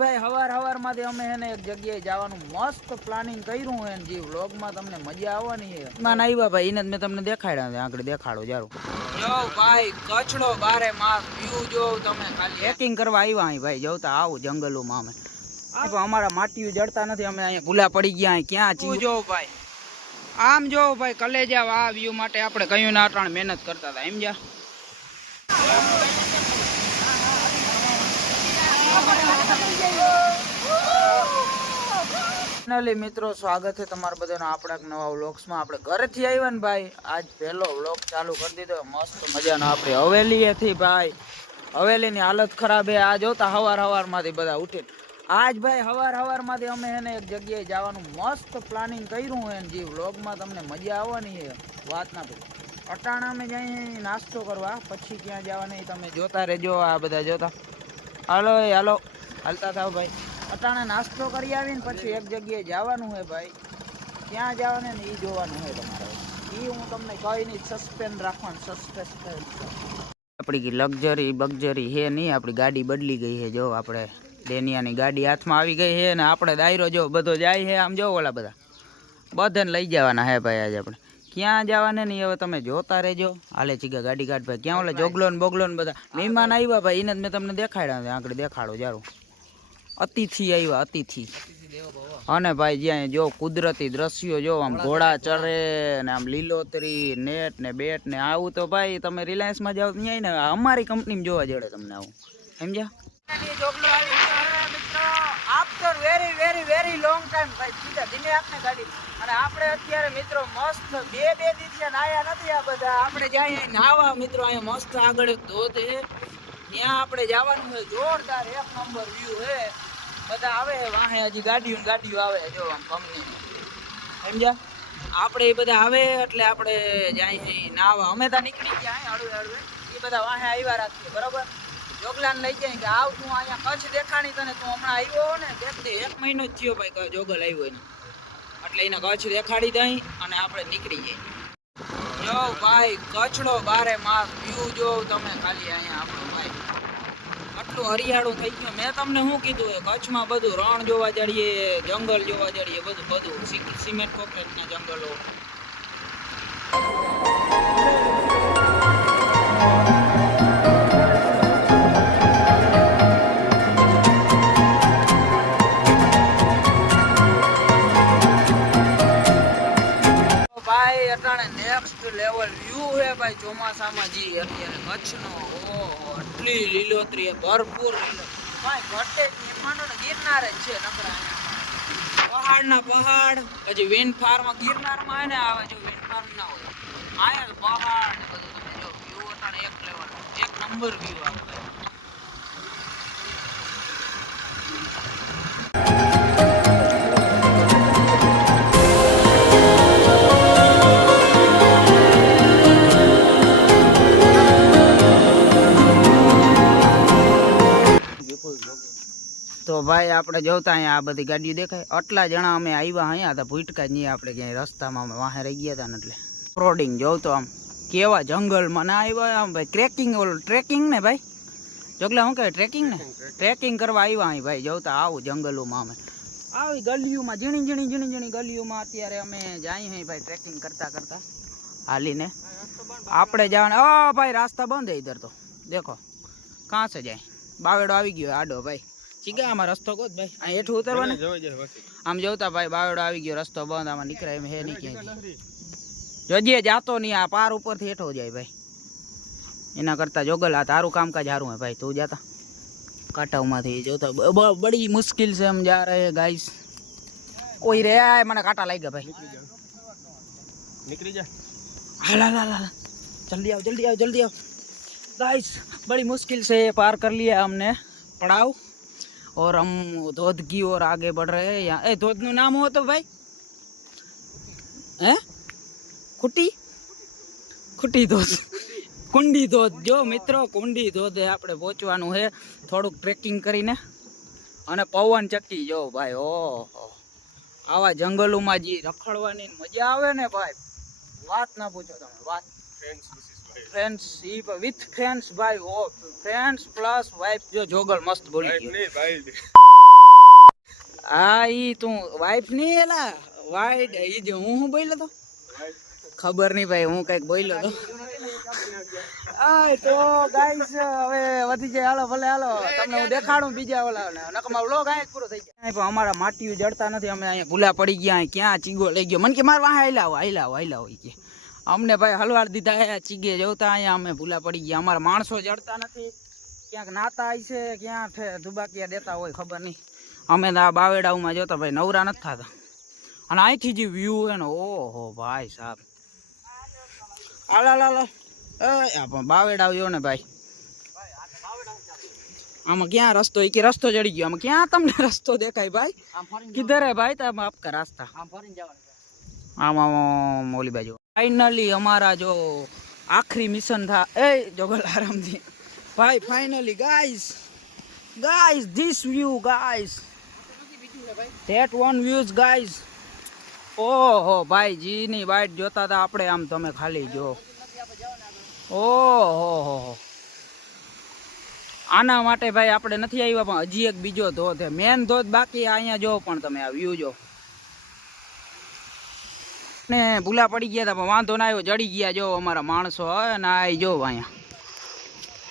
ભાઈ હવાર માંથી અમે એને એક જગ્યાએ જવાનું મસ્ત પ્લાનિંગ કર્યું હે જે વ્લોગ માં તમને મજા આવવાની છે. માન આવ્યા ભાઈ એને મેં તમને દેખાડ્યા છે, આગળ દેખાડો જારું. જો ભાઈ કચડો બારે માસ વ્યૂ જો તમે ખાલી હેકિંગ કરવા આવ્યા અહીં ભાઈ જોતા આવું જંગલોમાં અમે અમારા માટીઓ જડતા નથી, અમે અહીંયા ભૂલા પડી ગયા અહીં ક્યાં ચીજ જો ભાઈ આમ જો ભાઈ કલેજા આ વ્યૂ માટે આપણે કયું ના અટાણ મહેનત કરતા હતા એમ જા. મિત્રો સ્વાગત છે તમારા બધાનો આપણા નવા વ્લોગ્સમાં. આપણે ઘરેથી આવ્યા ને ભાઈ, આજ પહેલો વ્લોગ ચાલુ કરી દીધો મસ્ત મજાનો. આપણે હવેલીએથી ભાઈ, હવેલીની હાલત ખરાબ હે. આ જોતા હવારમાંથી બધા ઉઠીને આજ ભાઈ હવારમાંથી અમે એને એક જગ્યાએ જવાનું મસ્ત પ્લાનિંગ કર્યું હે જે વ્લોગમાં તમને મજા આવવાની છે. વાત ના પૂછો. અટાણા અમે જઈએ નાસ્તો કરવા, પછી ક્યાં જવાની તમે જોતા રહેજો. આ બધા જોતા હાલો હાલતા થાવ ભાઈ. અટાણે નાસ્તો કરી આવીને પછી એક જગ્યાએ જવાનું હે ભાઈ, ક્યાં જવાનું ને એ જોવાનું હે તમારે. એ હું તમને કહી નહીં, સસ્પેન્સ રાખવાનું. સસ્પેન્સ આપણી લક્ઝરી હે નહીં, આપણી ગાડી બદલી ગઈ છે. જો આપણે ડેનિયાની ગાડી હાથમાં આવી ગઈ છે ને આપણે દાયરો જો બધો જાય છે. આમ જો ઓલા બધા બધાને લઈ જવાના હે ભાઈ. આજે આપણે ક્યાં જવાને નહીં હવે તમે જોતા રહેજો. હાલે ચીગા ગાડી કાઢ ભાઈ. ક્યાં ઓલા જોગલો ને બોગલો ને બધા મહેમાન આવ્યા ભાઈ, એને મેં તમને દેખાડ્યા છે, આગળ દેખાડો જારું. અતિથિ આવ્યા, અતિથિ. અને ભાઈ જ્યાં જો કુદરતી દ્રશ્યો જો, આમ ઘોડા ચરે ને આમ લીલોતરી નેટ ને બેટ ને આવું તો ભાઈ તમે રિલાયન્સમાં જાઓ ત્યાં ને અમારી કંપનીમાં જોવા જડે તમને આવું સમજ્યા. આફ્ટર વેરી લોંગ ટાઈમ ભાઈ સીધા ધીમે આપને ગાડી. અને આપણે અત્યારે મિત્રો મસ્ત બે દિવસે નાયા નથી આ બધા. આપણે જાય નાવા મિત્રો, અહીંયા મસ્ત આગળ એક ધોધ છે, ત્યાં આપણે જવાનું છે. જોરદાર એક નંબર વ્યૂ છે. બધા આવે વાહે, હજી ગાડીઓ આવે જો આમ કંપની સમજ્યા. આપણે એ બધા આવે એટલે આપણે જાય નાવા. અમે ત્યાં નીકળી ગયા હળવે એ બધા વાહે આવ્યા રાખીએ બરોબર. જોગલાને લઈ જાય કે આવ તું અહીંયા કચ્છ દેખાણી તને, તું હમણાં આવ્યો ને દેખતી 1 મહિનો જ થયો ભાઈ જોગલ આવ્યો એને, એટલે એને કચ્છ દેખાડી દઈ અને આપણે નીકળી જઈએ. જો ભાઈ કચ્છડો બારે માસ વ્યૂ જો તમે ખાલી અહીંયા આપણો ભાઈ આટલું હરિયાળું થઈ ગયું. મેં તમને શું કીધું કચ્છમાં બધું રણ જોવા જડીએ, જંગલ જોવા જડીએ, બધું સિમેન્ટ કોન્ક્રીટના જંગલો. અટાણે નેક્સ્ટ લેવલ વ્યૂ હે ભાઈ ચોમાસામાં જી અત્યારે કચ્છનો. ઓહો આટલી લીલોતરી ભરપૂર ભાઈ ઘટે મહેમાનો ને ગિરનાર જ છે નકરા. પહાડના પહાડ, પછી વિન્ડ ફાર્મ ગિરનારમાં ને આવે જો વિન્ડ ફાર્મ ના હોય આયા પહાડ ને બધું તમે જો વ્યૂ અટાણે એક લેવલ એક નંબર વ્યૂ આવે ભાઈ. તો ભાઈ આપણે જોતા અહીંયા આ બધી ગાડીઓ દેખાય. આટલા જણા અમે આવ્યા અહીંયા હતા, ભૂટકા જ નહીં આપણે ક્યાંય રસ્તામાં અમે વાહે રહી ગયા હતા ને એટલે રોડિંગ જોતો આમ કેવા જંગલમાં ના આવ્યા આમ ભાઈ. ટ્રેકિંગ ને ભાઈ જોગલા શું કહેવાય ટ્રેકિંગ કરવા આવ્યા અહીં ભાઈ. જોતા આવું જંગલોમાં અમે આવી ગલીઓમાં ઝીણી ગલીઓમાં અત્યારે અમે જઈએ ભાઈ ટ્રેકિંગ કરતા હાલીને. આપણે જવાના ભાઈ રાસ્તા બંધ હે ઇધર તો દેખો કાં સે જાય. બાવેડો આવી ગયો આડો ભાઈ. ચીગા આમાં રસ્તો ગોત ભાઈ, અહીં હેઠું ઉતરવાનું આમ જોતા ભાઈ. બાવેડો આવી ગયો, રસ્તો બંધ, આમાં નીકળે એમ હે નહીં ક્યાંય. જોજે જાતો નહીં, આ પાર ઉપરથી હેઠો જાય ભાઈ. એના કરતા જોગલ આ તારું કામકાજ સારું હે ભાઈ. તું જાતા કાંટાઓમાંથી જોતા બડી મુશ્किल से हम जा रहे हैं गाइस. કોઈ રે મને કાંટા લાગ્યા ભાઈ. નીકળી જા. હાલ जल्दी आओ गाइस. बड़ी मुश्किल से पार कर लिया हमने पड़ाव और हम धोध की ओर आगे बढ़ रहे हैं. यहाँ धोध નું નામ हो तो भाई खुटी धोध, कुंडी धोध. जो मित्रों कुंडी धोध આપણે પહોંચવાનું છે થોડુંક ટ્રેકિંગ કરીને. અને પવન ચક્કી જો ભાઈ. ઓહો આવા જંગલોમાં જે રખડવાની મજા આવે ને ભાઈ, વાત ના પૂછો તમે વાત. ફ્રેન્ડ્સ વિથ ફ્રેન્ડ્સ ભાઈ. ઓ ફ્રેન્ડ્સ પ્લસ વાઇફ. જો જોગલ મસ્ત બોલી ગયો. હા ઈ તું વાઈફ નહીં એલા વાઈટ ઈ જે હું બોલ્યો તો ખબર નહીં ભાઈ હું કઈક બોલ્યો તો આ તો ગાઈસ હવે વધી જાય હાલો ભલે હાલો તમને હું દેખાડું બીજા ઓલા નકમા વ્લોગ આ પૂરો થઈ જાય પણ અમારા માટીઓ જડતા નથી અમે અહીંયા ભૂલા પડી ગયા ક્યાં ચીગો લઈ ગયો મને કે માર વાહ હાઈલાવો કે અમને ભાઈ હલવાડ દીધા ચીગે જોતા અહીંયા અમે ભૂલા પડી ગયા અમારા માણસો જડતા નથી ક્યાંક નાતા છે ક્યાં ધુબાકિયા દેતા હોય ખબર નહીં અમે તો આ બાવેડાઓમાં જોતા ભાઈ નવરા નથી થતા અને અહીંથી જે વ્યૂ હે ને ઓહો ભાઈ સાહેબ હાલો પણ બાવેડા જો ને ભાઈ આમાં ક્યાં રસ્તો કે રસ્તો ચડી ગયો આમાં ક્યાં તમને રસ્તો દેખાય ભાઈ કિધર હે ભાઈ તમે આપકા રાસ્તા આમાં ઓલી બાજુ ફાઇનલી અમારા જો આખરી મિશન થા એ જોગલ આરામથી ભાઈ finally guys this view guys that one views guys ઓહો ભાઈ જી ની વાઈટ જોતા હતા આપણે આમ તમે ખાલી જો ઓહો આના માટે ભાઈ આપણે નથી આવ્યા પણ હજી એક બીજો ધોધ છે મેન ધોધ બાકી અહીંયા જો પણ તમે આ વ્યૂ જો ને ભૂલા પડી ગયા હતા પણ વાંધો ના આવ્યો જડી ગયા જો અમારા માણસો ને આ જો અહીંયા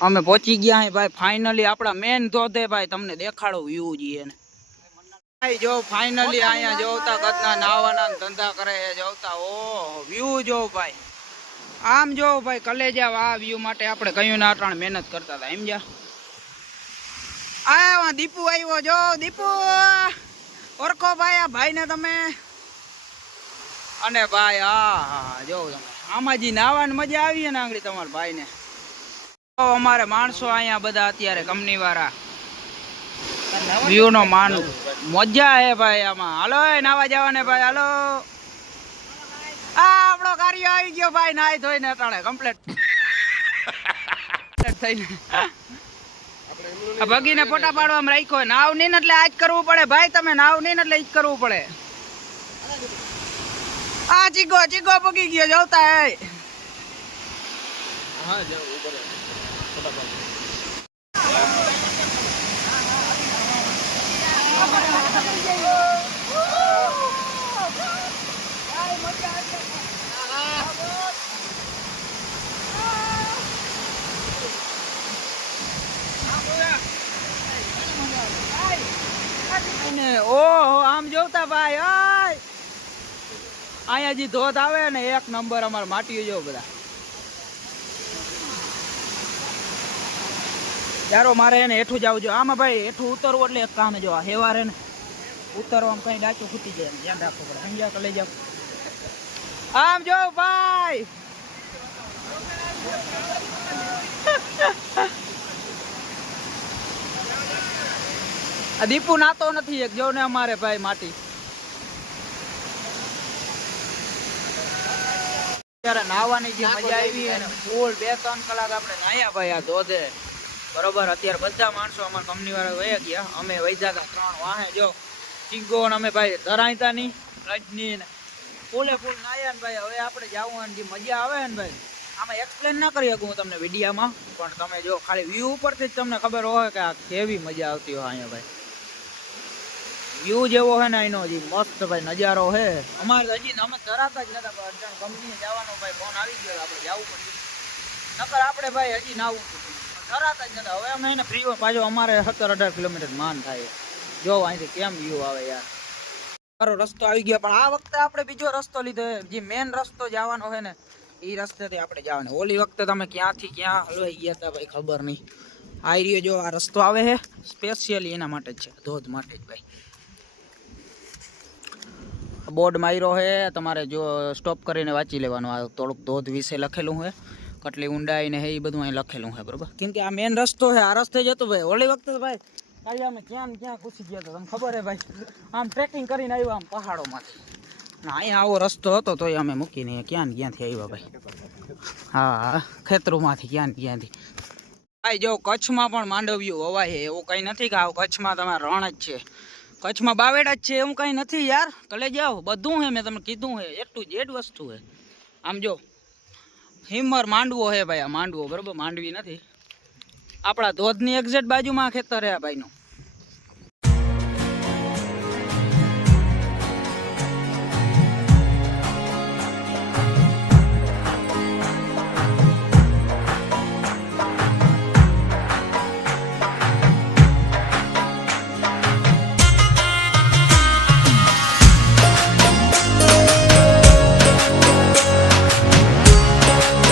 અમે પહોંચી ગયા હે ભાઈ ફાઇનલી આપણા મેન ધોધે ભાઈ તમને દેખાડો વ્યૂ જી એને ભાઈ જો ફાઇનલી અહીંયા જોતા કદના નાવાના ધંધા કરે જોતા ઓહો વ્યૂ જો ભાઈ આમ જો ભાઈ કલેજા આ વ્યૂ માટે આપણે કયું ના અટાણ મહેનત કરતા હતા એમ જા આ દીપુ આવ્યો જો દીપુ ઓળખો ભાઈ આ ભાઈ ને તમે અને ભાઈ હા જો તમે આમાં જી નાવાની મજા આવી ને આંગળી તમારા ભાઈ ને અમારે માણસો અહીંયા બધા અત્યારે કંપની વાળા વ્યૂ નો માન મજા હે ભાઈ આમાં હાલો નાવા જવાને ભાઈ હાલો આપણો કાર્ય આવી ગયો ભાઈ નાઈ ધોઈને અટાણે કમ્પ્લીટ થઈને ભગીને ફોટા પાડવામાં રાખ્યો નાવ નહીં એટલે આજ કરવું પડે ભાઈ તમે નાવ નહીં એટલે ઈ કરવું પડે આ ચીગો પગી ગયો જવતા હે હા જાવ ઉપર ફોટા પાડ ઓહો આમ જોતા ભાઈ અહીંયા જે ધોધ આવે ને એક નંબર અમારે માટી જો બધા યારો મારે એને હેઠું જવું જો આમાં ભાઈ હેઠું ઉતરવું એટલે એક કામ જો હેવારે ને ઉતરવામાં કઈ ડાચું ખૂટી જાય ધ્યાન રાખવું પડે સમજ્યા તો લઈ જાવ આમ જો ભાઈ આ દીપુ નાતો નથી એક જો ને અમારે ભાઈ માટી ત્યારે નાવાની જે મજા આવી અને ફૂલ 2-3 કલાક આપણે નાયા ભાઈ આ ધોધે બરોબર અત્યારે બધા માણસો અમારા કંપની વાળા વયા ગયા અમે વૈજા હતા 3 વાહે જો ચીગો ને અમે ભાઈ ધરાયતા નહીં રજની ને ફૂલે ફૂલ નાયા ને ભાઈ હવે આપણે જવાનું જે મજા આવે ને ભાઈ આમાં એક્સપ્લેન ના કરી શકું હું તમને વિડીયામાં પણ તમે જો ખાલી વ્યૂ ઉપરથી જ તમને ખબર હોય કે આ કેવી મજા આવતી હોય અહીંયા ભાઈ વ્યૂ જેવો હે ને એનો હજી મસ્ત ભાઈ નજારો હે અમારે હજી અમે ધરાતા જ નતા પણ અડધાણ કંપનીએ જવાનો ભાઈ ફોન આવી ગયો આપણે જવું પડ્યું નકર આપણે ભાઈ હજી નાવું ધરાતા જ નતા હવે અમે એને ફ્રી પાછો અમારે 17-18 કિલોમીટર માન થાય જો અહીંથી કેમ વ્યૂ આવે યાર મારો રસ્તો આવી ગયો પણ આ વખતે આપણે બીજો રસ્તો લીધો જે મેન રસ્તો જવાનો છે ને એ રસ્તેથી આપણે જવાનું ઓલી વખતે તમે ક્યાંથી ક્યાં હલવાઈ ગયા હતા ભાઈ ખબર નહીં આ રહ્યો જો આ રસ્તો આવે છે સ્પેશિયલી એના માટે જ છે ધોધ માટે જ ભાઈ બોર્ડ માર્યો છે તમારે જો સ્ટોપ કરીને વાંચી લેવાનું આ થોડુંક ધોધ વિશે લખેલું છે કેટલી ઊંડાઈ ને એ બધું અહીં લખેલું છે બરોબર કેમ કે આ મેન રસ્તો છે આ રસ્તે જતો ભાઈ ઓલી વખતે ભાઈ કાલે અમે ક્યાં ઘૂસી ગયા હતા તમને ખબર હે ભાઈ આમ ટ્રેકિંગ કરીને આવ્યા આમ પહાડોમાંથી અહીંયા આવો રસ્તો હતો તોય અમે મૂકીને ક્યાંથી આવ્યા ભાઈ હા ખેતરોમાંથી ક્યાંથી ભાઈ જો કચ્છમાં પણ માંડવ્યું હોવાય છે એવું કંઈ નથી કે આવું કચ્છમાં તમારે રણ જ છે કચ્છમાં બાવેડા જ છે એવું કંઈ નથી યાર કલે જાઓ બધું હે મેં તમને કીધું હે એટલું જેડ વસ્તુ હે આમ જો હિમર માંડવો હે ભાઈ આ માંડવો બરોબર માંડવી નથી આપણા ધોધની એક્ઝેક્ટ બાજુમાં ખેતર હે ભાઈનું